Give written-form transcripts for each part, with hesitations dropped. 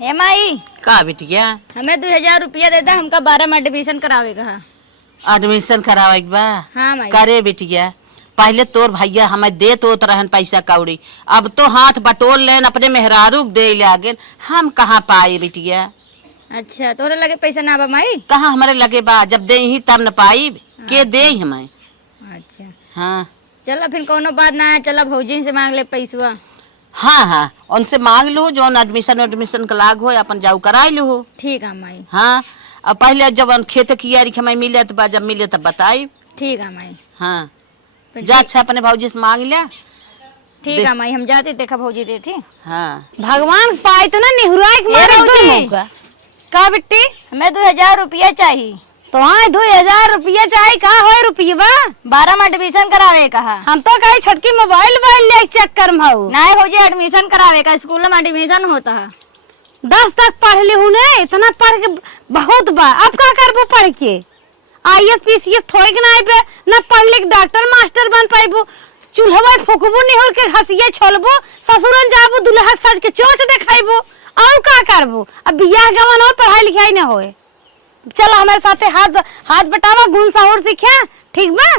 हे माई का बिटिया हमें 2000 रुपया दे दा, हमका 12 में एडमिशन करावे का। एडमिशन करावे बा? हाँ माई। करे बिटिया, पहले तोर भैया हमें दे तो रहन पैसा कौड़ी, अब तो हाथ बटोर लेन अपने मेहरारू दे लागे, हम कहाँ पाई बिटिया। अच्छा तोरे लगे पैसा ना बा माई? कहाँ हमारे लगे बा, जब दे ही तब न पाई के दे हमें। अच्छा हाँ चलो फिर कोनो बात ना है, चलो भौजी से मांग ले पैसा। हाँ हाँ उनसे मांग लो, जो एडमिशन का लाग हो अपन जाऊ कराई लो। ठीक है माई। हाँ अब पहले जब खेत किया हमें मिले तो जब मिले तब बताई। ठीक है माई। हाँ जा अच्छा अपने भौजी से मांग लिया। ठीक है माई, हम जाते देखा भौजी देती। हाँ भगवान पाए तो ना निहुराए के मारे दो मौका। का बिट्टी हमें 2000 रुपया चाहिए। तो हाँ 2000 रुपया चाहिए। का होए रुपया बा? 12 में एडमिशन करावे कहा। हम तो कहीं छोटकी मोबाइल ले चक्कर में हूँ। नहीं भौजी एडमिशन करावे का, स्कूल में एडमिशन होता है। 10 तक पढ़ ली हूँ ने, इतना पढ़ के बहुत बा। अब का करबू पढ़ के? IAS PCS थोड़ी के ना ना पढ़ लिख डॉक्टर मास्टर बन पाइबू। चूल्हा फूकबू निहुर के हंसिया छोलबू, ससुरन जाबू दुल्हा सज के चोच देखाइबू। और का करबू? अब बियाह गवन हो, पढ़ाई लिखाई ना होए। चलो हमारे साथे हाथ बटावा, गुण साहुर सीखे। ठीक बा?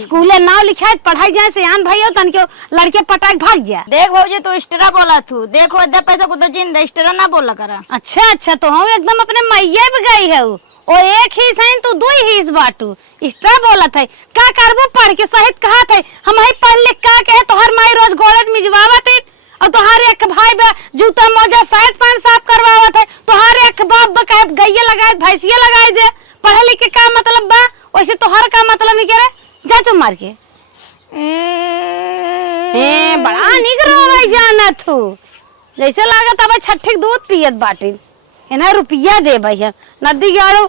स्कूले नाव लिखाए पढ़ाई जाए से आन भाई हो तन के लड़के पटाक भाग जा। देख भौजी तू स्टेरा बोला तू, देखो अद्धा पैसा को तो जिंदा स्टेरा ना बोला करा। अच्छा तो हम एकदम अपने मैया भी गई है ओ एक ही सैन तू 2 हिस्स बाटू। स्टेरा बोलत है का करबो पढ़ के सहित कहत है हम ही पढ़ लिख का कहे तोहर माई रोज कॉलेज में जवावत है, और तोहार एक भाई बा जूता मोजा शर्ट पैंट साफ करवावत है, तोहार एक बाप बकायत गैया लगाए भैंसिया लगाए दे। पढ़े लिख के का मतलब बा? वैसे तोहार का मतलब नहीं करे जा चुप मार के। ए बड़ा निक रोवे जाना तू, जैसे लागत अब छठे दूध पियत बाटी। इन्हें रुपया दे भैया, नदी गाड़ो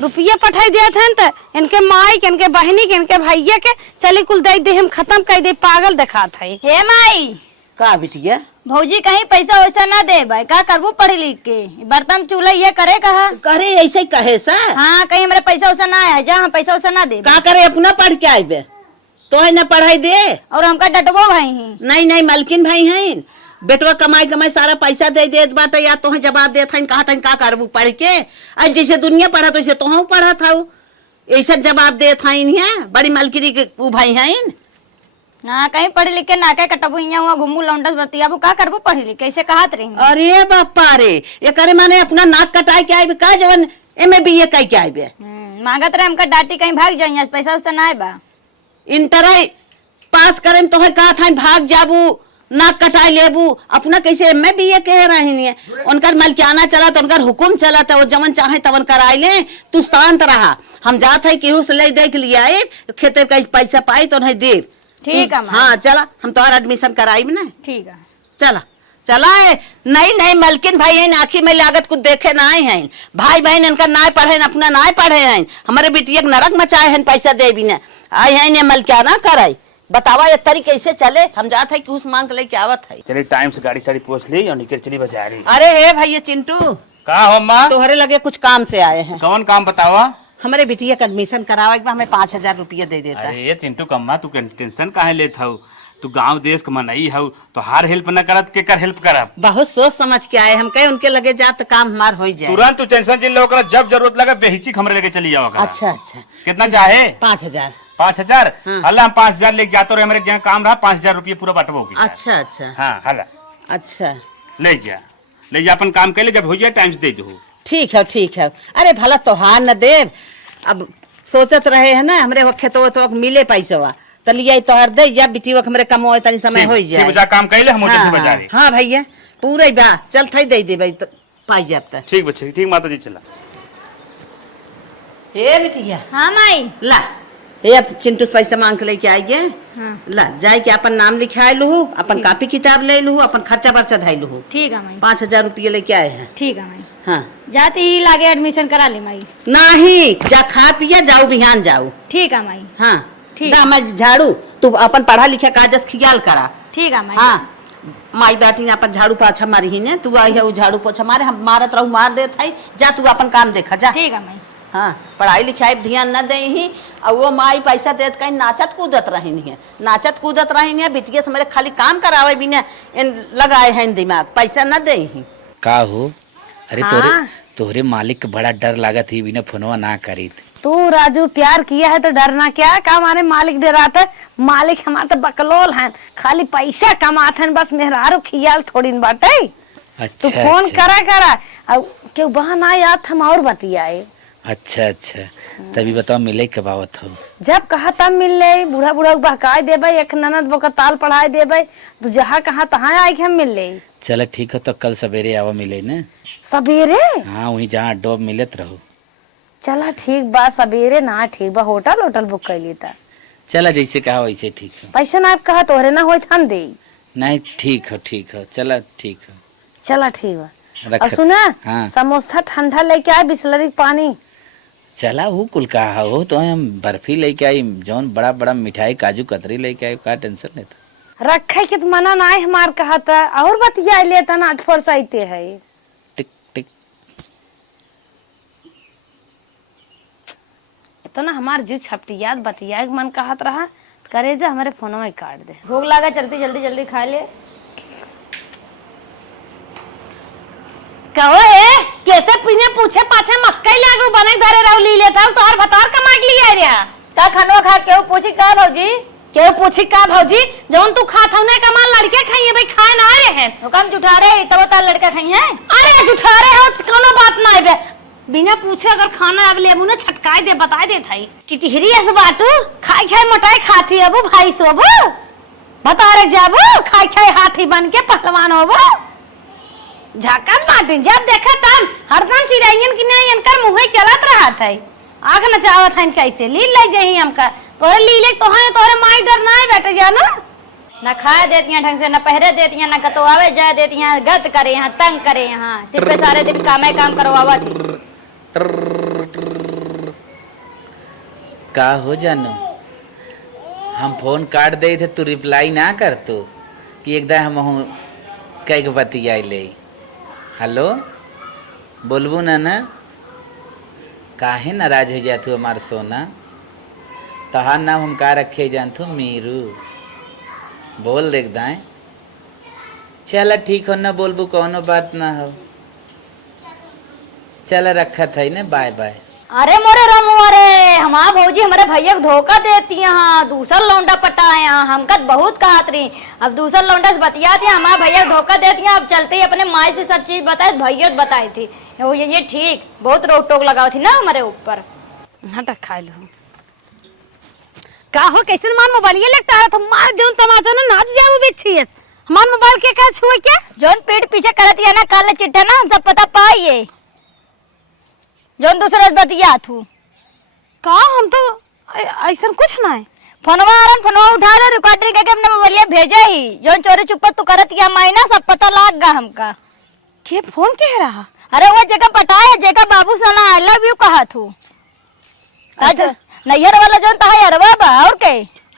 रुपया पठाई देत हैं त इनके माई के, इनके बहनी के, इनके भैया के चली कुल दे दे हम खत्म कर दे। पागल दिखात है। हे माई का बिटिया भौजी कहीं पैसा वैसा ना दे भाई, का करबू पढ़ लिख के? बर्तन चूल्हा ये करे कहा। करे ऐसे ही कहे सा। हाँ कहीं हमारे पैसा वैसा ना आया, जा हम पैसा वैसा ना दे। का करे अपना पढ़ के आइबे तो है ना पढ़ाई दे। और हमका डटबो भाई ही नहीं मलकिन भाई हैं, बेटवा कमाई सारा पैसा दे देत बात या तो जवाब देत हन, कहा का करबू पढ़ के? आज जैसे दुनिया पढ़ा तो ऐसे तो पढ़ा था, ऐसा जवाब देत हन है। बड़ी मलकिनी के भाई हैं ना, कहीं पढ़ लिख के ना के कटबू यहाँ घूमू लौंडस बतियाबू, का करबू पढ़ लिख कैसे कहत रही। अरे बापा रे ये करे माने अपना नाक कटाई के आइबे का जवन एमे बीए कह के आइबे। मांगत रहे हमका डांटी कहीं भाग जाइए, पैसा वैसा ना बा। इंटर पास करे तो कहा था भाग जाबू नाक कटाई लेबू, अपना कैसे एम बीए कह रही है। उनकर मलकियाना चला तो उनकर हुकुम चला था, वो जवन चाहे तवन कराई ले, तू शांत रहा। हम जात है केहू से ले देख लिया खेते कहीं पैसा पाई तो नहीं दे। ठीक है हाँ चला हम तुम्हारा एडमिशन कराई ना। ठीक है चला है। नहीं मलकिन भाई है आखिर में लागत कुछ देखे ना आए हैं, भाई बहन इनका ना पढ़े अपना ना पढ़े हैं, हमारे बेटिया नरक मचाए हैं पैसा दे भी ना आए हैं मलकिया ना कराई। बतावा ये तरीके कैसे चले? हम जात है कि उस मांग के लेके आवत है। चलिए टाइम से गाड़ी साड़ी पहुँच ली और निकल चली बाजारी। अरे हे भैया चिंटू का हो माँ? तोहरे लगे कुछ काम से आए हैं। कौन काम बतावा? हमारे बिटिया का एडमिशन करावा हमें 5000 रुपया दे देता। अरे ये चिंटू कम्मा तू टेंशन काहे लेत हऊ? तू गांव देश के मनई हऊ तो हर हेल्प न करत के कर हेल्प करब। बहुत सोच समझ के आए हम कहे उनके लगे जात काम हमार हो जाए। तुरंत तू टेंशन जिन लो जब जरूरत लगे बेहिचक हमरे लेके चली जाओ। अच्छा कितना चाहे? 5000। 5000? हल्ला हम 5000 लेके जाते रहे, मेरे जहाँ काम रहा 5000 रुपये पूरा बटवोगी। अच्छा हाँ हल्ला अच्छा ले जा अपन काम कर ले, जब हो जाए टाइम से दे दो। ठीक है। अरे भला तोहार न देव, अब सोचत रहे है ना हमरे खेतो तो मिले पैसा तो लिया तोहर दे या बिटी हमरे कमो तनी समय हो जाए। ठीक काम कर ले हम बाजारी। हाँ भैया पूरा बा चल थई दे दे तो पाई जाब त। ठीक बच्चे ठीक माता जी चला। ए बिटिया हाँ माई ला ये अब चिंटू से पैसा मांग के लेके आइए। हाँ। ला जाए के अपन नाम लिखा लू, अपन कॉपी किताब ले लू, अपन खर्चा बर्चा धाई लू। ठीक है माई। 5000 रुपये लेके आए हैं। ठीक है माई। हाँ जाते ही लागे एडमिशन करा ले माई। नहीं जा खा पिया जाऊ बिहान जाऊ। ठीक है माई। हाँ ठीक। मैं झाड़ू तू अपन पढ़ा लिखा काजस खियाल करा। ठीक है माई। हाँ माई बैठी अपन झाड़ू पोछा मारी ही ने, तू आई है झाड़ू पोछा मारे हम मारत रहू मार देत है। जा तू अपन काम देखा जा। ठीक है माई। हाँ पढ़ाई लिखाई ध्यान न दे ही, और वो माई पैसा देत कहीं नाचत कूदत रही है बिटिया से मेरे खाली काम करावे भी न लगाए हैं दिमाग, पैसा न दे ही। का हो अरे हाँ। तोहरे मालिक के बड़ा डर लागत ही बिना फोनवा ना करी तू राजू प्यार किया है तो डरना क्या? का हमारे मालिक डराता है? मालिक हमारे तो बकलोल हैं, खाली पैसा कमाते हैं, बस मेहरारू खियाल थोड़ी न बाटे। तू अच्छा फोन अच्छा करा अब क्यों बहाना याद हम और बतियाए। अच्छा अच्छा तभी बताओ मिले कब आवत हो? जब कहा तब मिल ले, बूढ़ा बूढ़ा बहकाए देबे, एक ननद बोका ताल पढ़ाए देबे, तू जहाँ कहा तहाँ आई हम मिल ले। चल ठीक हो तो कल सवेरे आवा मिले न। सवेरे? हाँ वहीं जहाँ अड्डो अब मिलत रहो। चला ठीक बा, सवेरे ना ठीक बा, होटल बुक कर लेता। चला जैसे कहा वैसे ठीक हो। पैसा ना कहा तोहरे ना हो हम दे। नहीं ठीक हो चला ठीक हो। चला ठीक बा। रख और सुना हाँ। समोसा ठंडा लेके आए, बिस्लरी पानी। चला वो कुल कहा हो तो हम बर्फी लेके आई, जौन बड़ा बड़ा मिठाई काजू कतरी लेके आई, का टेंशन नहीं था। रखे के तो मना ना हमार कहा था, और बतिया लेता ना 8 फरसाइते है। टिक टिक इतना हमार जीव छपटियात बतिया मन कहत रहा, करे जा हमारे फोन में काट दे। भूख लगा, चलती जल्दी खा ले। कहो है कैसे पीने पूछे पाछे मस्कई लागू बने धरे रहो ली लेता हूं, तो और बतार कमा के लिया रे का खानो खा के पूछी का भौजी, के पूछी का भौजी, जौन तू खात हौ ना कमाल लड़के खाइए भाई, खाए ना रहे हैं तो कम जुठा रहे तब तार लड़का खाइए। अरे जुठा रहे हो कोनो बात ना है, बिना पूछे अगर खाना अब लेबू ना छटकाए दे, बताए दे थाई टिटहरी ऐसे बाटू खाई मोटाई खाती अब भाई सोब बता रे जाबो, खाई हाथी बन के पहलवान होबो। झाकत बाटे जब देखा तब हरदम चिड़ैयन की नहीं इनकर मुंह चलत रहा था, आंख नचावत है कैसे ली ले जही हमका तोरे ली ले तोरे माई डर ना है बेटे जानो ना खाए देती हैं ढंग से, ना पहरे देती हैं, ना कतो आवे जाए देती हैं, गत करे यहाँ तंग करे यहाँ, सिर्फ सारे दिन काम करवावा थी। का हो जानो हम फोन काट दे थे, तू रिप्लाई ना कर तो कि एकदम हम कई बतिया ले। हेलो बोलबू ना काहे नाराज हो जातू हमार सोना? तहार नाम हम का रखे जानतू? मीरू। बोल देख दाए। चल ठीक हो ना बोलबू, कोनो बात ना हो। चल रखा था ना, बाय बाय। अरे मोरे रमुआ रे, हमारा भौजी हमारे भैया को धोखा देती हैं, दूसरा लौंडा पटाए हमका बहुत कहत रही, अब दूसरा लौंडा से बतिया थी, हमारा भैया धोखा देती हैं, अब चलते ही अपने माई से सब चीज बताए, भैया बताई थी ये ठीक बहुत रोक टोक लगाओ थी ना हमारे ऊपर। हटा खा लो का हो कैसे मान मोबाइल ये लगता है, तो मार दूं तमाचा ना नाच जाओ बेची है हमार मोबाइल के का छुए क्या? जोन पेट पीछे करत है ना काले चिट्ठा ना हम सब पता पाइए, जोन दूसरा बतिया थू का हम तो ऐसा कुछ ना है। फोनवा उठा ले, रिकॉर्डिंग करके अपने मोबाइल भेजे ही, जोन चोरी चुप्पा तू करत या मायना सब पता लाग गा हमका। के फोन कह रहा? अरे वो जगह पटाया जगह बाबू सोना आई लव यू कहा थू नैहर वाला जोन तहा यारवा बा और के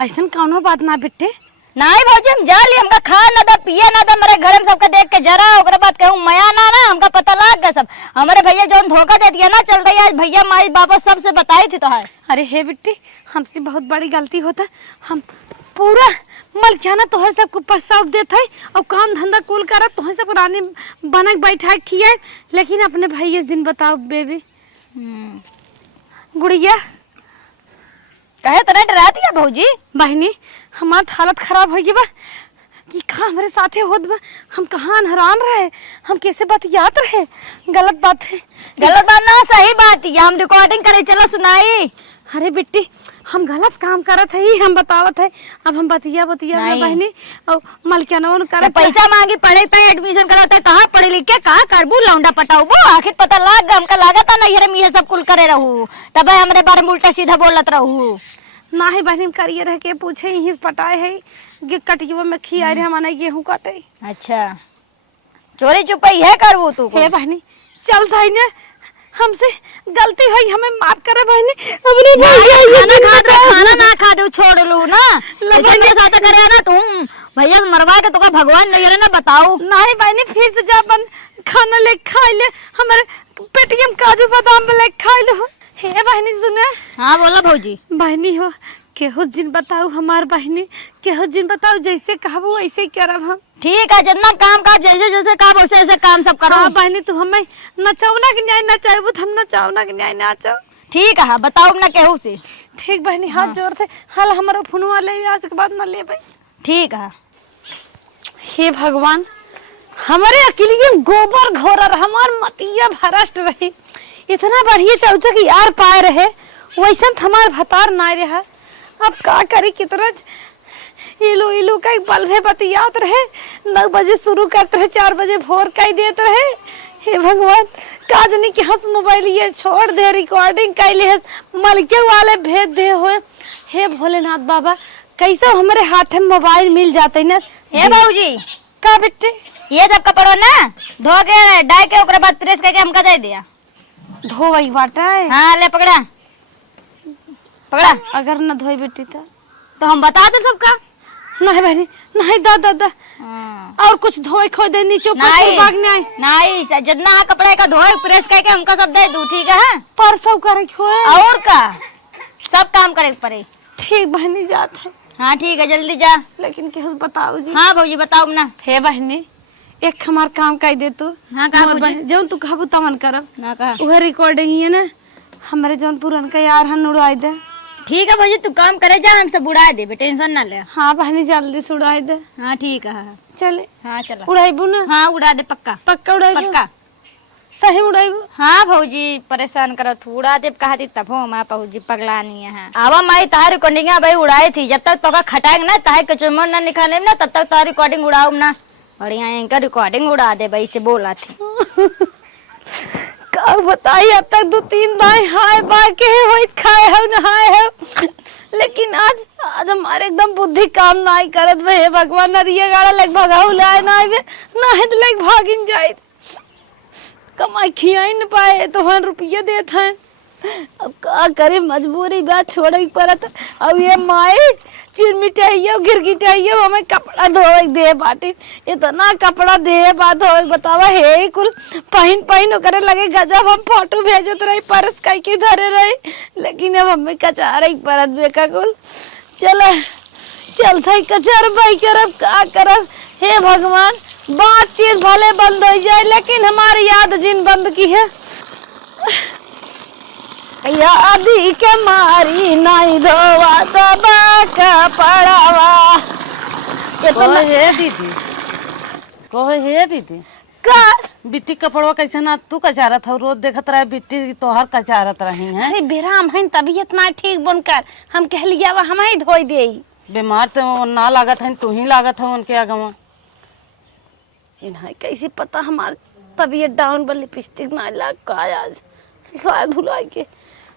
ऐसा कौनो बात ना बेटे। नहीं भौजी हम जा ली, हमका खा ना दा पिए ना दा, मेरे घर में सबका देख के जरा ओकरा बात कहूं मया ना हमका पता लाग गया सब। हमारे भैया जोन धोखा दे दिया ना चलते आज भैया माई बाबा सबसे बताई थी तो है। अरे हे बेटी हमसे बहुत बड़ी गलती होता, हम पूरा मलखाना तोहर सबको प्रसाव देते है और काम धंधा कुल कर तोहर सब रानी बना बैठा किया, लेकिन अपने भैया दिन बताओ बेबी गुड़िया कहे तो नहीं डरा दिया भौजी? बहनी हमारी हालत खराब हो गई बा कि कहाँ हमारे साथे होत बा, हम कहाँ हैरान रहे, हम कैसे बात याद रहे, गलत बात है। गलत बात ना सही बात है, हम रिकॉर्डिंग करे चलो सुनाई। अरे बेटी हम गलत काम करत है, हम बतावत है, अब हम बतिया ना बहनी और मलकियाना करे पैसा मांगी पढ़े पे एडमिशन कराता, कहाँ पढ़े लिख के कहाँ करबू लौंडा पटाऊबू, आखिर पता लाग हमका लागत ना ये मीहे सब कुल करे रहू, तब हमरे बारे में उल्टा सीधा बोलत रहू। ना ही बहनी करिए रह के पूछे यहीं पटाए है गे कटियो में खिया रे हमारे गेहूं काटे। अच्छा चोरी चुपाई है करबू तू? हे बहनी चल जाई ने, हमसे गलती हुई हमें माफ करे बहनी, हमने खाना ना खा दे छोड़ लू ना, मेरे साथ करे ना तुम भैया मरवा के तो भगवान नहीं ना बताओ। नहीं बहनी फिर से जा अपन खाना ले खा ले, हमारे पेटीएम काजू बादाम ले खा लो। हे बहनी सुने। हाँ बोला भौजी। बहनी हो केहू जिन बताऊ हमार बहनी, केहू जिन बताऊ जैसे कहबू वैसे ही करब हम। ठीक है, जितना काम का जैसे जैसे काम वैसे वैसे काम सब करो। हाँ बहनी तू हमें नचावना के न्याय नचाबू तो हम नचावना के न्याय नाचो। ठीक है, बताओ ना केहू से। ठीक बहनी, हाथ जोड़ थे। हाल हमारा फोनवा ले आज के बाद न ले भाई। ठीक है। हे भगवान, हमारे अकेलिए गोबर घोर हमार मतिया भरष्ट रही। इतना बढ़िया चौचो की यार पाए रहे, वैसन हमार भतार ना रहा। अब का करी, कितना इलू इलू का बल्बे बतियात रहे। 9 बजे शुरू करते रहे, 4 बजे भोर का देते रहे। हे भगवान, काजनी के हाथ मोबाइल ये छोड़ दे, रिकॉर्डिंग कैले है, मलके वाले भेज दे हुए। हे भोलेनाथ बाबा, कैसे हमारे हाथ में मोबाइल मिल जाते ना। हे बाबूजी, का बेटे ये सब कपड़ो ना धो के डाल के ओकरे बाद प्रेस करके हमका दे दिया। धोवई बाटा है। हाँ ले पकड़ा पकड़ा। अगर न धोई बेटी तो हम बता दे सबका। नहीं बहनी, नहीं दा और कुछ धोए खो दे नीचे ऊपर भागने आए। नहीं, जितना कपड़े का धोए प्रेस करके हमका सब दे दू। ठीक है, परसों करे खोए और का सब काम करे पड़े। ठीक बहनी, जात है। हाँ ठीक है, जल्दी जा। लेकिन केहू बताओ जी। हाँ भौजी बताओ ना। हे बहनी, एक हमार काम कर दे तू। हाँ कहा भौजी? जो तू कहबू तमन करब ना कहा। वह रिकॉर्डिंग है ना, हमारे जौन पुरन का यार हन उड़ाई दे। ठीक है भौजी, तू काम करे जा, हम सब उड़ा देबे, टेंशन ना ले। हाँ बहनी, जल्दी से उड़ाई दे। हाँ ठीक है। चले हाँ चलो। उड़ाईबू ना? हाँ उड़ा दे पक्का। पक्का उड़ाईबू? पक्का सही उड़ाईबू? हाँ भौजी, परेशान करत उड़ा दे कहती तब हो माँ भौजी पगला नहीं है। आवा माई तार रिकॉर्डिंग भाई उड़ाई थी, जब तक तो खटाएंगे ना ताहे कचुमन ना निकाले ना तब तक तार रिकॉर्डिंग उड़ाऊ ना। बढ़िया इनका रिकॉर्डिंग उड़ा दे भाई से बोला थी। का बताई, अब तक 2-3 दाई हाय बाय के होई खाए हो नहाए हो, लेकिन आज हमारे एकदम बुद्धि काम नहीं करत बे। हे भगवान, नरिया गाड़ा लग भगाऊ लाए ना आवे ना है तो लग भागिन जाए। कमाई खियाई न पाए तो हम रुपये देत हैं। अब का करे, मजबूरी बात छोड़े पड़त। अब ये माई चिरमिटाइयो गिरगिटाइयो हमें कपड़ा धोए दे बाटी, इतना कपड़ा दे बात हो बतावा। हे कुल पहन ओकरे लगे गजब। हम फोटो भेजत रही, परस कई के धरे रही, लेकिन अब हमें कचार परत बेका कुल। चल थे कचार बाई करब का करब। हे भगवान, बातचीत भले बंद हो जाए लेकिन हमारी याद जिन बंद की है। यादी के मारी नहीं धोवा दबा का पड़ावा। हे दीदी का बिट्टी कपड़वा कैसे ना तू कचारत हो? रोज देखत रहे बिट्टी तोहर कचारत रही है। अरे बेराम है, तबीयत ना ठीक बनकर हम कह लिया हम ही धोई दे। बीमार तो ना लागत है, तू ही लागत है उनके आगवा। इन्हें कैसे पता हमार तबीयत डाउन पर लिपस्टिक ना लग का आज शायद भुला के।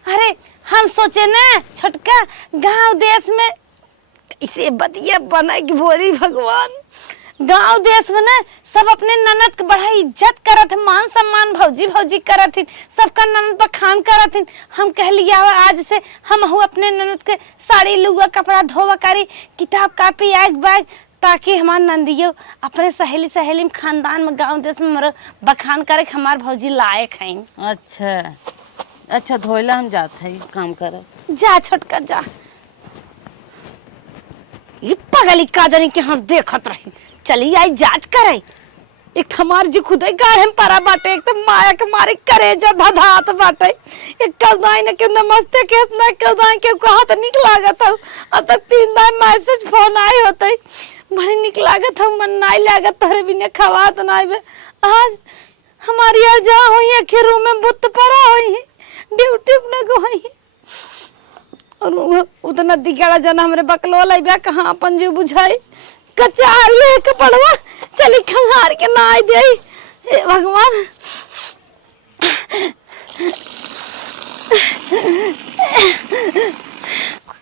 अरे हम सोचे ना छोटका गांव देश में कैसे बदिया बना के बोरी। भगवान, गांव देश में ना सब अपने ननद के बड़ा इज्जत करत, मान सम्मान भौजी भौजी करत हिन, सबका ननद बखान करत हिन। हम कह लिया आज से हम अपने ननद के साड़ी लुगा कपड़ा धोवा करी, किताब कापी आग बैग, ताकि हमार नंदियो अपने सहेली में खानदान में गांव देश में मरो बखान करे कि हमार भौजी लायक हैं। अच्छा धोइला हम जात है काम कर। जा छोटका जा। ये पगली का जानी के हम देखत रही, चली आई जांच करे। एक हमार जी खुदे गाढ़े में परा बाटे, एक तो माया के मारे करे जो धधात बाटे। एक कौदाई ने के नमस्ते के ना कौदाई के कहा तो निक लागत हो। अब तक 3 बार मैसेज फोन आए होते, बड़े निक लागत हम मन नहीं लागत तोरे बिना खवात नहीं बे। आज हमारी यार जा हुई है के रूम में बुत पड़ा हुई है, ड्यूटी न गई और उतना दिगाड़ा जना हमरे बकलो लाई बे कहां अपन जो बुझाई कचार ले के पड़वा चली खंगार के ना आई दे। हे भगवान,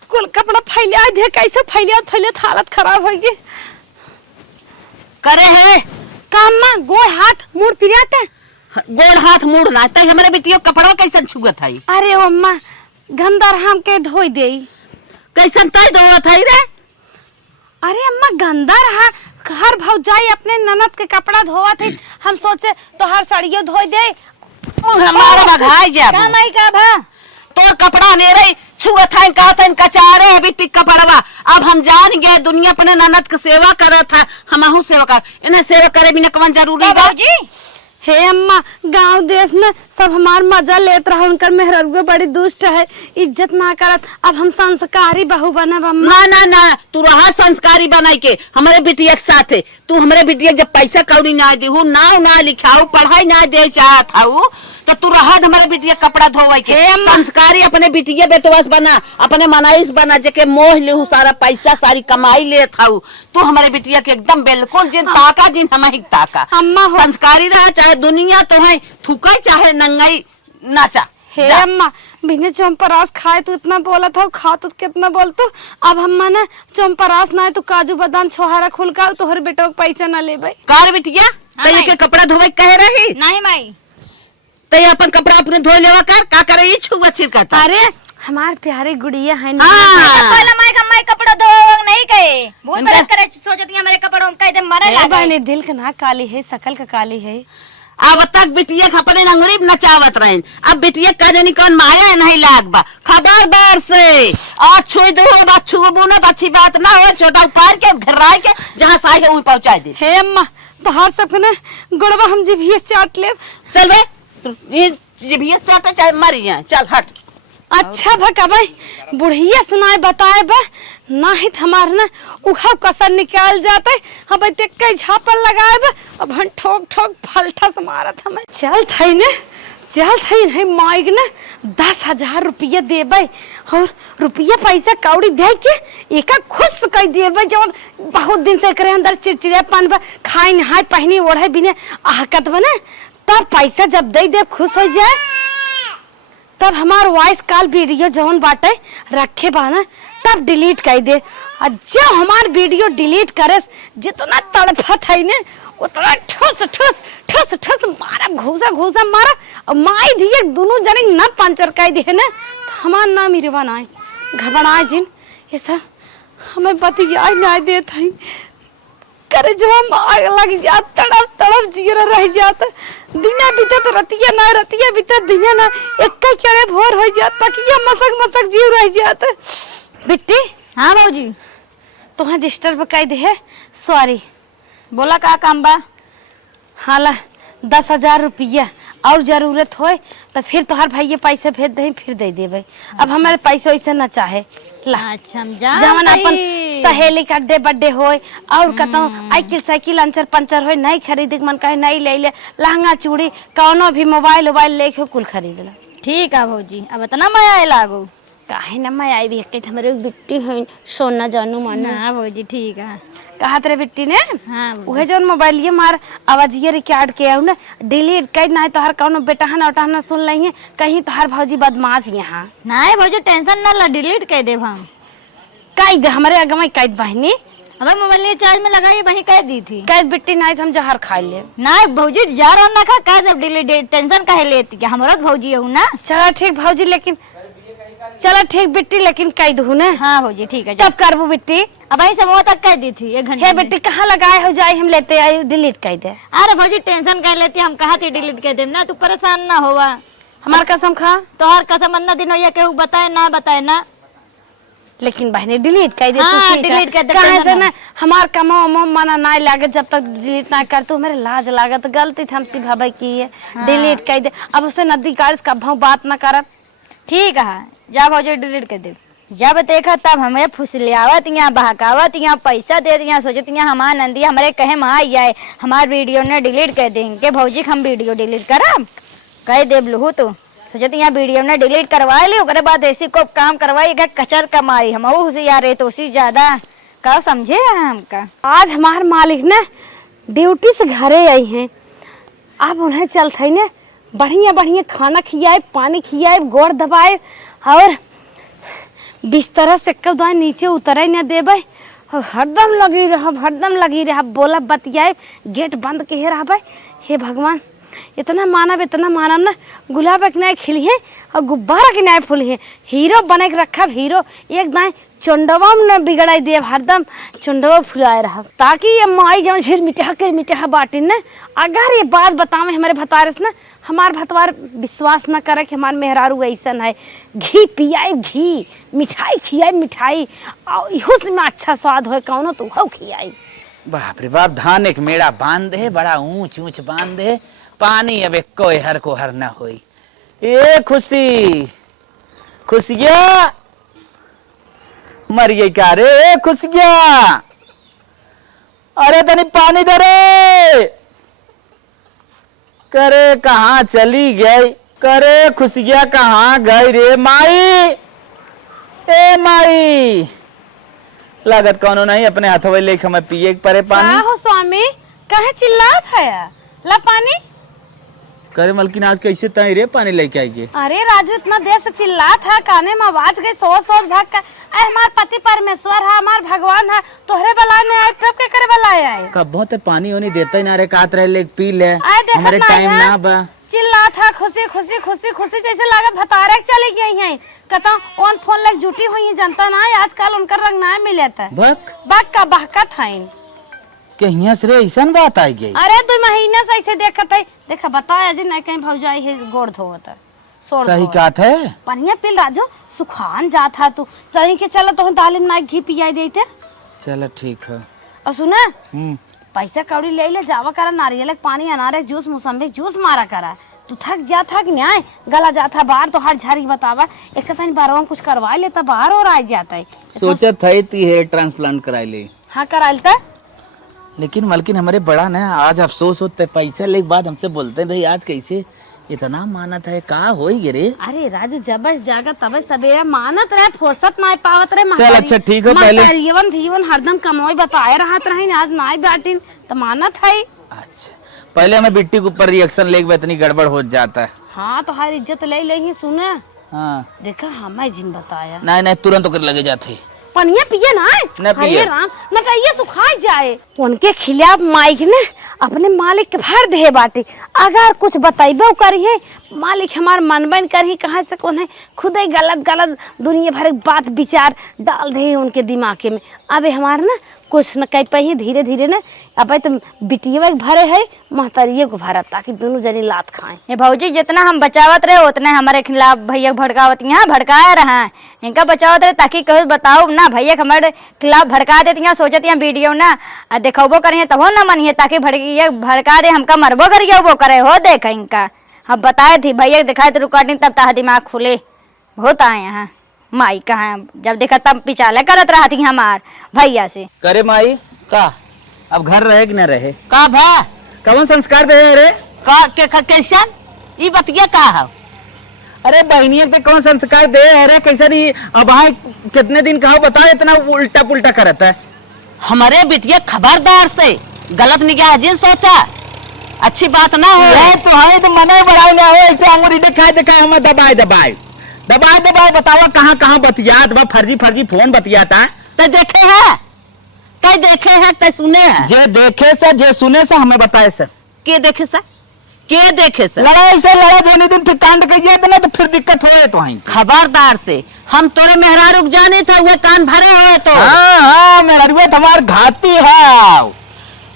कुल कपड़ा फैलिया दे, कैसे फैलिया हालत खराब हो गई। करे है काम में गोड़ हाथ मुड़ पिराता, गोड़ हाथ मुड़ ना तई हमारे बेटियों कपड़वा कैसन छुगत है? अरे अम्मा गंदर हम के धोई दे। कैसन तई धोवत है रे? अरे अम्मा गंदर है, हर भौजाई अपने ननद के कपड़ा धोवत है, हम सोचे तो हर साड़ियों धोई दे। हमारा बघाई जा का माई का भा तोर कपड़ा ने रे छुअत है का था कचारे है बिट्टी कपड़वा। अब हम जान गए दुनिया अपने ननद के सेवा करत है, हमहू सेवा कर, इन्हें सेवा करे बिना कवन जरूरी बा। हे अम्मा, गांव देश में सब हमार मजा लेत रहा, उनकर मेहररुआ बड़ी दुष्ट है, इज्जत ना करत। अब हम संस्कारी बहू बनब अम्मा। ना ना ना, तू रहा संस्कारी बनाई के हमारे बिटिया के साथ है। तू हमारे बिटिया जब पैसा कौड़ी ना दीहू, नाव ना लिखाऊ, पढ़ाई ना दे चाहत हूँ, तो तू रहा हमारे बिटिया कपड़ा धोवे के। संस्कारी अपने बिटिया बेटवास बना, अपने मनाइस बना, जेके मोह लेहू सारा पैसा सारी कमाई लेत हूँ। तू हमारे बिटिया के एकदम बिल्कुल जिन ताका जिन हम ताका अम्मा संस्कारी रहा, चाहे दुनिया तो है थूकाई चाहे नंगाई नाचा। हे अम्मा, बिना चौंपरास खाए तू इतना बोला था, खा तो कितना बोल तू। अब हम ना चौंपरास ना है तो काजू बादाम छोहारा खुल का तोहर बेटो पैसा ना ले भाई। कार बिटिया कहीं के कपड़ा धोवे कह रही नहीं माई, तो अपन कपड़ा अपने धो लेवा कर, का करे ये छुआ छिड़काता। अरे हमार प्यारी गुड़िया है ना। पहले माई कपड़ा धो नहीं गए, बहुत मेहनत करे, सोचती है मेरे कपड़ों का एकदम मरे लगे। बहने दिल का ना काली है, शकल का काली है। अब तक बिटिया अपने नंगरी नचावत रहे, अब बिटिया का जानी कौन माया नहीं लागबा। खबरदार से आज छुई दे बात छुबू ना तो अच्छी बात ना हो, छोटा उपार के घराए के जहाँ साहे वहीं पहुँचा दे। हे अम्मा, बाहर सपने गुड़वा हम जीभिया चाट ले। चल बे, ये जीभिया चाटे चाहे मरी जाए, चल हट। अच्छा भका भाई, बुढ़िया सुनाए बताए बा, ना ही हमार ना उहा कसर निकाल जाते। अब कई झापल लगाए बा, अब हम ठोक ठोक फलठा से मारत हमें। चल थई ने, चल थई नहीं माइक ने 10,000 रुपया देबे, और रुपया पैसा कौड़ी दे के एक खुश कर देबे। जब बहुत दिन से करे अंदर चिड़चिड़ापन बा, खाई नहाय पहनी ओढ़े बिना आहकत बने, तब पैसा जब दे दे खुश हो जाए, तब हमार वॉइस कॉल वीडियो जवन बाटे रखे बाना तब डिलीट कर दे। और जब हमार वीडियो डिलीट करे, जितना तड़फत है ने उतना ठुस ठुस ठुस ठुस मारा, घूसा घूसा मारा, और माई दिए दोनों जने न पंचर कर दे ना, हमार नाम हिरवा ना घबराए जिन ये सब हमें बतिया ना देत है। करे जो हम आग लग जात, तड़प तड़प जीरा रह जाता, दिना बीतत रतिया ना, रतिया बीतत दिना ना, एक करे भोर हो जात, तकिया मसक मसक जीव रह जात। बिट्टी। हाँ बाबूजी। तुहें डिस्टर्ब कर दे है, सॉरी। बोला का काम बा? हाला 10,000 रुपया और जरूरत हो तो फिर तोहर भाई पैसे भेज दे, फिर दे देवे। अब हमारे पैसे वैसे न चाहे ला। अच्छा, जवन अपन सहेली का बर्थडे हो और कतौ साइकिल अंचर पंचर हो, नहीं खरीदे मन कहे नहीं ले ले, लहंगा चूड़ी कौनो भी मोबाइल वोबाइल लेके कुल खरीद ला। ठीक है भौजी, अब इतना माया लागो। काहे ना मैं आई भी हमारे बिट्टी है, सोना जानू माना। हाँ भौजी ठीक है। कहा तेरे बिट्टी ने हाँ उहे जौन मोबाइल ये मार आवाजिए रिकॉर्ड के आऊ ना, डिलीट कर ना तोहर कौनो बेटा ना उठा ना सुन लही, कहीं तोहर भौजी बदमाश यहाँ। नहीं भौजी टेंशन ना ला, डिलीट कर देब हम। कई दे हमारे आगे में कई बहनी, अगर मोबाइल चार्ज में लगाई वहीं कह दी थी। कई बिट्टी नहीं तो हम जहर खा ले। नहीं भौजी जा रहा ना खा, कह जब डिलीट, टेंशन काहे लेती है, हमारा भौजी हूँ ना। चलो ठीक भौजी, लेकिन चलो ठीक बिट्टी, लेकिन कह दू ना। हाँ भौजी ठीक है। जब करबू बिट्टी, अब वही सब तक कह दी थी 1 घंटे। हे बिट्टी कहाँ लगाए हो जाए, हम लेते आए डिलीट कर दे। अरे भौजी टेंशन कर लेती, हम कहा थी डिलीट कर दे ना, तू परेशान ना होवा। हमार कसम खा, तोहर कसम अन्ना दिन हो केहू बताए ना। लेकिन बहने डिलीट कर दे। हाँ, तू डिलीट कर दे, कहाँ टेंशन से ना हमार कमो मना ना लागे, जब तक डिलीट ना कर तू मेरे लाज लागत, गलती थी हमसे भाभी की है। डिलीट कर दे, अब उसे नदी गाड़ी का बात ना करत। ठीक है, जा भौजी डिलीट कर दे। जब देखा तब हमें फुसलियावत यहाँ, बहकावत यहाँ, पैसा दे दिया, सोचती यहाँ हमार नंदी हमारे कहे माँ आए हमार वीडियो ने डिलीट कर देंगे। भौजी हम वीडियो डिलीट करब कह देव लूँ, तो सोचती यहाँ वीडियो ने डिलीट करवा ली, उसके बाद ऐसी को काम करवाई कचर कमाई, हम होशियार है तो उसी ज्यादा का समझे हमका। आज हमार मालिक ने ड्यूटी से घरे आई हैं, अब उन्हें चलते ने बढ़िया बढ़िया खाना खियाए, पानी खियाए, गोड़ दबाए, और बिस्तर से कदा नीचे उतरे न देवे, और हरदम लगी रह बोला बतियाए, गेट बंद के रह। हे भगवान, इतना मानव ना, गुलाब के नए खिली है और गुब्बारा के नए फूल है, हीरो बने के रखा, हीरो एक दाएं चुंडवा में न बिगड़ाई दे, हरदम चुंडवा फुलाए रहा, ताकि ये माई जब झीर मिठा बाटी न। अगर ये बात बतावे हमारे भतारस ना, हमार भतवार विश्वास न करे कि हमार मेहरारू ऐसन है। घी पियाए घी, मिठाई खियाए मिठाई, और इहो में अच्छा स्वाद हो कौनो तो हो खियाई। बाप रे बाप, धान एक मेड़ा बांध दे, बड़ा ऊंच ऊंच बांध दे, पानी अब एक कोई हर को हर न होई। ए खुशी, खुशिया मर गई क्या रे? ए खुशिया, अरे तनी पानी दे रे। करे कहाँ चली गई? करे खुशिया कहाँ गई रे? माई, ए माई, लागत कौनो नहीं, अपने हाथों लेके हमें पिए परे पानी। का हो स्वामी, कहे चिल्लात है? ला पानी। करे मलकिन आज कैसे तय रे पानी लेके आएगी? अरे राजू इतना देर से चिल्लात है, काने में आवाज गई, सोच सोच भाग का। हमार पति परमेश्वर है, हमार भगवान है, तोहरे बला में आए तब के करे बलाए आए। कब बहुत पानी होनी देता ही ना रे, कात रहे ले पी ले, देखत हमारे ना टाइम है। ना बा। चिल्लात है खुशी खुशी खुशी खुशी, जैसे लागत भतारे चली गई है। कता ऑन फोन लग जुटी हुई है, जनता ना है आजकल उनका रंग ना मिलता है। बक का बहकत है कहिया से रे ऐसन बात आई गई? अरे 2 महीना से ऐसे देखत है। देखा बताया जी नहीं कहीं भौजाई है गोड़ धोवत है। सही बात है। पनिया पिल राजू, सुखान जात है तू कहीं के चलो तो दाल में घी पियाई देते। चलो ठीक है। और सुना पैसा कौड़ी ले ले जावा करा, नारियल के पानी, अनार के जूस, मौसम्बी जूस मारा करा। तू थक जा, थक न्याय गला जाता बाहर तो हर झाड़ी बतावा एक तनी बारवा कुछ करवा लेता बाहर और आ जाता है। सोचा था ती हेयर ट्रांसप्लांट कराई ले। हाँ करा लेता, लेकिन मलकिन हमारे बड़ा ना आज अफसोस होते, पैसा ले बाद हमसे बोलते रही आज कैसे इतना मानत है, का होई रे? अरे राजू जब जागा तब सवेरा मानत रहे, फुर्सत ना पावत रहे। चल अच्छा ठीक है, पहले जीवन हरदम कमाई बताए रहत रहे, आज ना बाटिन तो मानत है। अच्छा पहले हमें बिट्टी के ऊपर रिएक्शन लेके इतनी गड़बड़ हो जाता है। हाँ तो हर इज्जत ले ही सुने। हाँ देखा हमें जिन बताया नहीं नहीं तुरंत होकर लगे जाते। पनिया पिए ना, न पिए। राम न कहिए सुखाई जाए। उनके खिलाफ माइक ने अपने मालिक के भर दे बाटे, अगर कुछ बताइबे करिए मालिक हमार मनबन करही कहाँ से कौन है, खुद ही गलत गलत दुनिया भर की बात विचार डाल दे उनके दिमाग में। अबे हमारे ना कुछ न कह पाई, धीरे धीरे ना अब तो बिटिया भरे है महतरिये को भरा, ताकि दोनों जनी लात खाएं। ये भौजी जितना हम बचावत रहे उतने हमारे खिलाफ भैया भड़कावत, यहाँ भड़काया रहा इनका बचावत रहे ताकि कहीं बताओ ना भैया हमारे खिलाफ भड़का देती हैं, सोचत हैं वीडियो ना देखो करिए तब ना मनिए, ताकि भड़किए भड़का दे हमका मरबो करिए वो करे हो देख इनका। हम बताए थी भैया दिखाए थे रिकॉर्डिंग, तब ताहा दिमाग खुले बहुत आए यहाँ। माई कहाँ जब देखा तब पिछाले करत रहा थी हमार भैया से। करे माई का अब घर रहे कि न रहे? का भा कौन संस्कार दे रे? का के कैसन ई बतिया का है? अरे बहनिया पे कौन संस्कार दे रे? कैसा नहीं अब आए कितने दिन कहा बताओ, इतना उल्टा पुल्टा करता है। हमारे बिटिया खबरदार से गलत निगाह जिन सोचा अच्छी बात ना हो। ये तो है तो मने बढ़ाई ना हो, ऐसे अंगूरी दिखाए दिखाए हमें दबाए दबाए दबाए दबाए बतावा कहाँ कहाँ बतियात बा, फर्जी फर्जी फोन बतियाता। ते देखे है, ते देखे है, ते सुने है। जे देखे से जे सुने से हमें बताए से। के देखे से? के देखे से? लड़ाई से लड़ा देने दिन फिर कांड करिए ना तो फिर दिक्कत हो तो वहीं। खबरदार से हम तोरे मेहरा रुक जाने था वो कान भरे हुए तो। हाँ हाँ मेरा रुआ तुम्हार घाती है।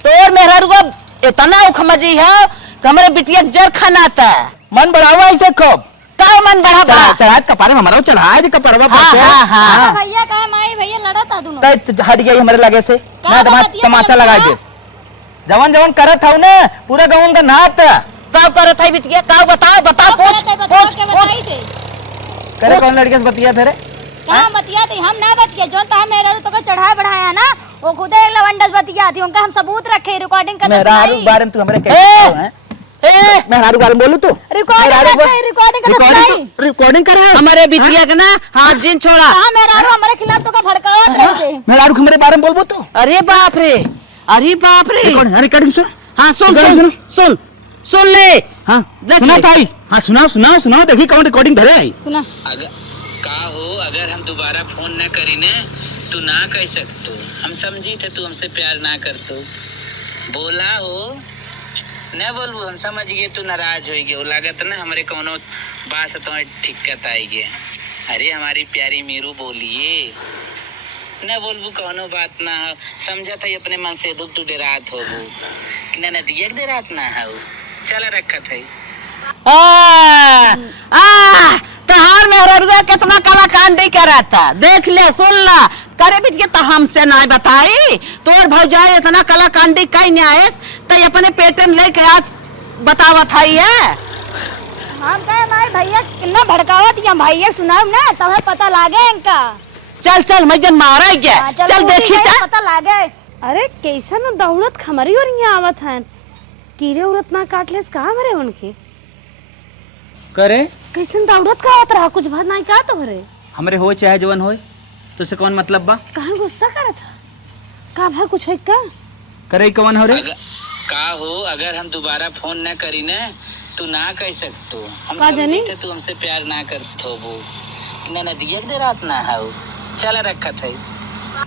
तोर मेहरा रुआ इतना उखमजी है कि हमारे बिटिया जर खानाता है। मन बढ़ावा ऐसे खूब का मन बढ़ा चढ़ा चढ़ा कपारे में हमारा चढ़ाए कपरवा पर हाँ, से। हाँ, हाँ। भैया कहा माई भैया लड़ा था दोनों। तय हट गई हमारे लगे से, मैं तमाचा लगाए दे। जवन जवन करत हूं ना पूरा गांव का नात का करत है बिटिया? का बताओ बताओ, पूछ पूछ करे कौन लड़के से बतिया थे रे? कहाँ बतिया थी? हम ना बतिया जो तो मेरे तो चढ़ाया बढ़ाया ना, वो खुद लवंडस बतिया थी, उनका हम सबूत रखे रिकॉर्डिंग कर। मेरा बारे में तू हमारे कैसे है? मेहरारू बारे बोलू तो रिकॉर्डिंग कर हमारे बिटिया के ना हाथ जिन छोड़ा। हमारे खिलाफ तो भड़कावा थे। मेहरारू हमारे बारे में बोलबो तो। अरे बाप रे, अरे बाप रे। रिकॉर्डिंग सुन। हाँ सुन सुन सुन सुन ले। हाँ सुना ताई, हाँ सुनाओ सुनाओ सुनाओ, देखी कौन रिकॉर्डिंग धरे आई। सुना अगर का हो, अगर हम दोबारा फोन न करी ने तू ना कह सकतो, हम समझी थे तू हमसे प्यार ना करतो, बोला हो न बोलबू, हम समझ गए तू नाराज हो गए, लागत ना हमारे कोनो बात तो दिक्कत आई गए। अरे हमारी प्यारी मीरू बोलिए न बोलबू, कोनो बात ना हो, समझा था अपने मन से दुख तू डेरात हो न दिए डेरात ना हो, चला रखा था तहार मेहरुआ कितना कलाकांडी करा था, देख ले सुन ला करे बीच के तो हमसे ना बताई। तोर भौजाई इतना कलाकांडी कहीं नहीं आयस तो अपने पेटन लेके आज बतावत है ये। हम कहे हमारे भैया कितना भड़कावत या भैया सुनाओ ना तुम्हें पता लागे इनका। चल चल मैं जन मारा गया, हाँ, चल देखी था पता लागे। अरे कैसन दौड़त खमरी और यहाँ आवत है, कीड़े उड़त ना काट ले कहाँ भरे उनके, करे कैसन दौड़त का होत रहा, कुछ भर नहीं का तो रे हमरे हो चाहे जवन होए तो से कौन मतलब बा? कहाँ गुस्सा करत था का भाई कुछ है का करे कौन हो रे? का हो अगर हम दोबारा फोन न करी न तू ना कह सकतो, हम का जानी? समझी थे तू हमसे प्यार ना करत हो वो ना नदिया के रात ना हो चल रखत है।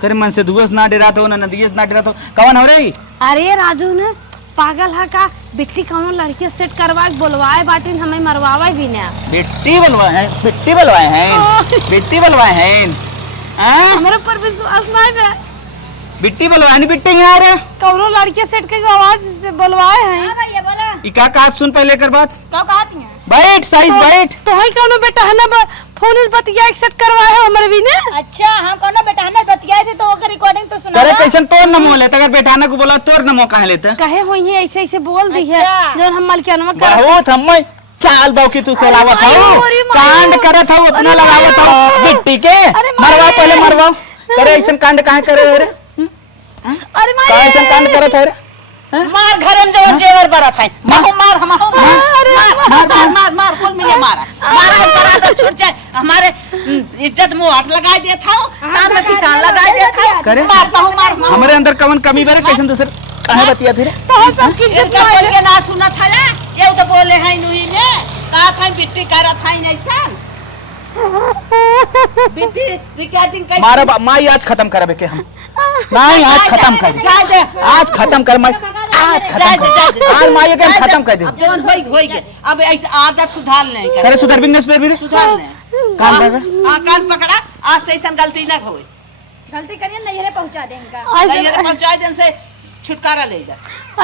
करे मन से दुआस ना डरात हो ना नदियस ना डरात हो, कौन हो रे? अरे राजू ने पागल है का, बिट्टी कौनो लड़के सेट करवा के बोलवाए बाटिन हमें मरवावे भी ना। बिट्टी बलवाए हैं, बिट्टी बलवाए हैं, बिट्टी बलवाए हैं। हाँ? हमारे ऊपर विश्वास नहीं है, बिट्टी बलवाए नहीं, बिट्टी यहाँ रे। कौनो लड़के सेट के आवाज से बोलवाए हैं। हाँ भैया बोला इका का सुन पहले कर बात। क्या कहती हैं? बैठ साइज बैठ। तो है कौनो बेटा है ना फोन बतिया सेट करवाए हो हमारे भी ने। अच्छा हाँ कौन बेटा ने बतियाए थे तो ओकर रिकॉर्डिंग तो सुना। करे कैसन तोर नमो लेता, अगर बेटाना को बोला तोर नमो कहाँ लेता? कहे हुई है ऐसे ऐसे बोल दी है अच्छा। जो हम मलकियनवा बहुत हम चाल बाव की तू सोलावत हो, कांड करत हो अपना लगावत हो बिट्टी के। मरवा पहले मरवा, करे ऐसन कांड काहे करे रे? अरे का ऐसन कांड करत है रे? मार घर में जब जेवर बरत है मार मार हम मार मार मार कुल मिले मारा मारा बड़ा तो छूट जाए हमारे इज्जत मुंह हाथ लगा दिया था, सामने किसान लगा दिया था। करे मारता हूं मार मार हमरे अंदर कवन कमी बरे कैसन दूसर काहे बतिया थे रे? तो हम सब की इनका बोल के ना सुना था ना, ये तो बोले हैं नुही ने का था बिट्टी करत है ऐसा बिट्टी रिकॉर्डिंग कर मारा माई आज खत्म करबे के हम नहीं, आज खत्म कर दे, आज खत्म कर माई, आज खत्म कर, आज माई के हम खत्म कर दे। अब जोन होई गए अब ऐसे आदत सुधार ले करे सुधर भी नहीं सुधर भी रे? सुधार ले काम कर रे। हां कान पकड़ा आज से ऐसा गलती ना होए, गलती करिए नैहरे पहुंचा दे इनका। नैहरे पंचायत जन से छुटकारा ले जा।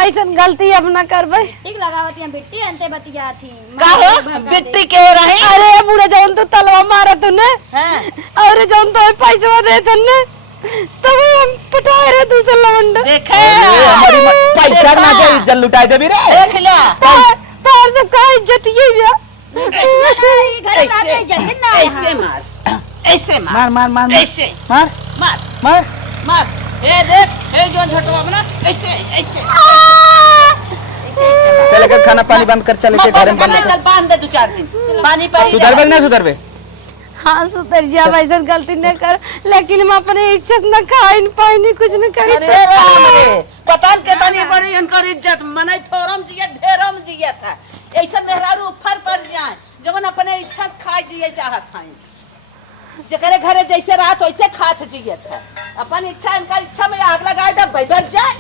ऐसा गलती अब ना करबे। ठीक लगावती हैं बिट्टी अंते बतिया थी। का हो बिट्टी के रहे अरे बुढ़े जौन तो तलवा मारा तूने हां और जौन तो पैसा दे तूने तब हम पटाए रे दूसरा लवंडा देखे हमारी पैसा ना दे इज्जत लुटाए दे भी रे। देख ले तो और सब का इज्जत ये बिया ऐसे मार ऐसे मार मार मार मार ऐसे मार मार मार मार ए देख ए जो झटवा बना ऐसे ऐसे चल के खाना पानी बंद कर, चल के घर में बंद चल कर। बांध दे 2-4 दिन पानी पड़ी सुधरबे ना सुधरबे? हाँ सुधर जा ऐसा गलती न कर, लेकिन हम अपने इज्जत न खाइन पाइन कुछ न करी अरे राम रे पता न कितनी बड़ी इनकर इज्जत मने थोरम जिया ढेरम जिया था, ऐसा मेहरारू ऊपर पड़ जाए जवन अपने इच्छा से खाए जिए चाहत खाए, जकरे घरे जैसे रात वैसे खात जियत है, अपन इच्छा इनका इच्छा में आग लगाए दे बैठ जाए।